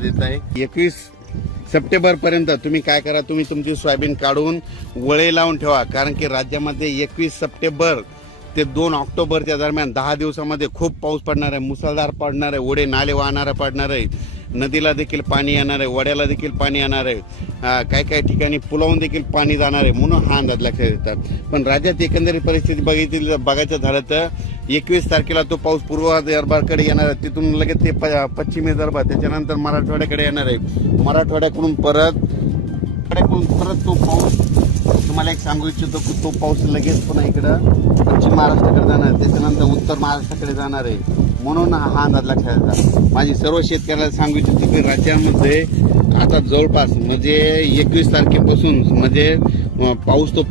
देत आहे। 21 सप्टेंबर पर्यंत तुम्ही काय करा, तुम्ही तुमची सोयाबीन काढून वळे लावून ठेवा, कारण की राज्यामध्ये 21 सप्टेंबर ते 2 ऑक्टोबरच्या दरम्यान 10 दिवसामध्ये खूप पाऊस पडणार आहे, मुसळधार पडणार आहे, ओढे नाले वाहणारा पडणार आहे, नदीला देखील पाणी येणार आहे, वड्याला देखील पाणी येणार आहे, काही काही ठिकाणी पुलावून देखील पाणी जाणार आहे, म्हणून हा अंदाज लक्षात येतात। पण राज्यात एकंदरीत परिस्थिती बघायचं झालं तर 21 तारखेला तो पाऊस पूर्व विदर्भाकडे येणार आहे, तिथून लगेच ते पश्चिम विदर्भ, त्याच्यानंतर मराठवाड्याकडे येणार आहे, मराठवाड्याकडून परत तो पाऊस, तुम्हाला एक सांगू इच्छितो की तो पाऊस लगेच पुन्हा इकडं पश्चिम महाराष्ट्राकडे जाणार, त्याच्यानंतर उत्तर महाराष्ट्राकडे जाणार आहे, म्हणून हा अंदाज लक्षात येतात। माझी सर्व शेतकऱ्याला सांगू इच्छितो की राज्यामध्ये आता जवळपास म्हणजे 21 तारखेपासून म्हणजे पाऊस तो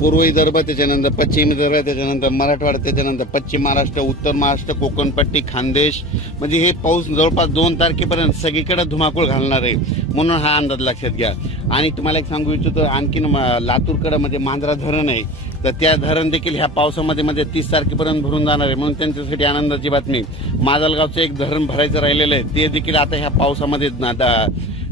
पूर्व विदर्भ, त्याच्यानंतर पश्चिम विदर्भ, त्याच्यानंतर मराठवाडा, त्याच्यानंतर पश्चिम महाराष्ट्र, उत्तर महाराष्ट्र, कोकणपट्टी, खानदेश, म्हणजे हे पाऊस जवळपास 2 तारखेपर्यंत सगळीकडे धुमाकूळ घालणार आहे, म्हणून हा अंदाज लक्षात घ्या। आणि तुम्हाला एक सांगू इच्छितो, आणखीन लातूरकडे म्हणजे मांजरा धरण आहे, तर त्या धरण देखील ह्या पावसामध्ये 30 तारखेपर्यंत भरून जाणार आहे, म्हणून त्यांच्यासाठी आनंदाची बातमी। माजलगावचं एक धरण भरायचं राहिलेलं आहे, ते देखील आता ह्या पावसामध्ये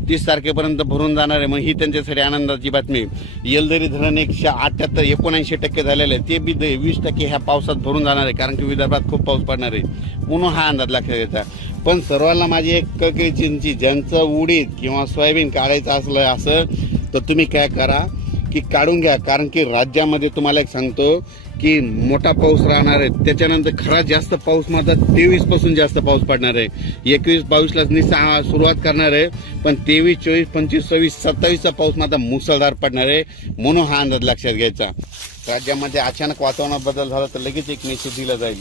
30 तारखेपर्यंत भरून जाणार आहे, मग ही त्यांच्यासाठी आनंदाची बातमी। येलदरी धरण 79% झालेलं आहे, ते बी 20% ह्या पावसात भरून जाणार आहे, कारण की विदर्भात खूप पाऊस पडणार आहे, म्हणून हा अंदाज लक्षात घ्यायचा। पण सर्वांना माझी एक कळकळीची, ज्यांचं उडीद किंवा सोयाबीन काढायचं असलं असं तर तुम्ही काय करा की काढून घ्या, कारण की राज्यामध्ये तुम्हाला एक सांगतो की मोठा पाऊस राहणार आहे, त्याच्यानंतर खरा जास्त पाऊस मात्र 23 पासून जास्त पाऊस पडणार आहे। 21-22 ला सुरुवात करणार आहे, पण 23, 24, 25, 26, 27 चा पाऊस मात्र मुसळधार पडणार आहे, म्हणून हा अंदाज लक्षात घ्यायचा। राज्यामध्ये अचानक वातावरणात बदल झाला तर लगेच एक मेसेज दिला जाईल।